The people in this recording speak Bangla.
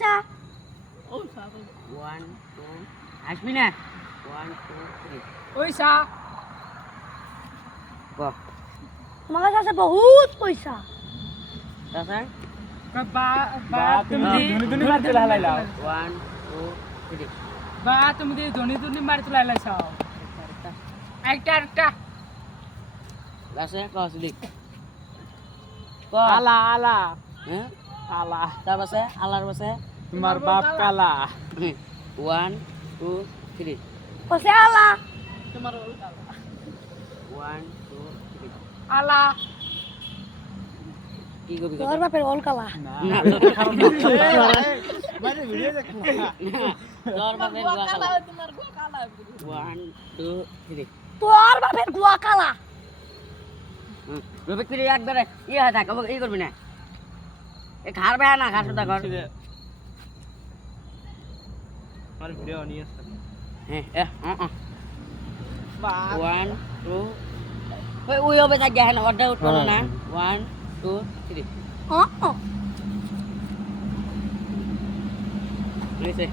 চা ওয়ান টু আসবি না ওয়ান টু থ্রি ওই সা বল আমার কাছে আছে বহুত পয়সা। তাছাড়া বা বা তুমি ধনী ধনী মারতে লাগাইলাও ওয়ান টু থ্রি বা তুমি ধনী ধনী মারি চলে লাইছাও একটা লাসে কস লিখ ক আলা আলা হ্যাঁ আলা তার পাশে আলার পাশে তোমার বাপ কালা ওয়ান টু থ্রি কইছে আলা তোমার ওল কালা ওয়ান টু থ্রি আলা কি করবি তোর বাপের ওল কালা। না না। কারণ মানে ভিডিও দেখো তোর বাপের গুয়া কালা তোমার গো কালা ওয়ান টু থ্রি তোর বাপের গুয়া কালা। রবি তুই একবারে ইয়ে হয়ে থাক ই করবি না এ ঘর বেয়া না ঘাস সুদা ঘর আমার ভিডিও নিয়ে আসছে হ্যাঁ বাপ ওয়ান টু ওই ওই হবে থাক হ্যাঁ অর্ডার উঠবো না ওয়ান টু থ্রি ও বুঝেছে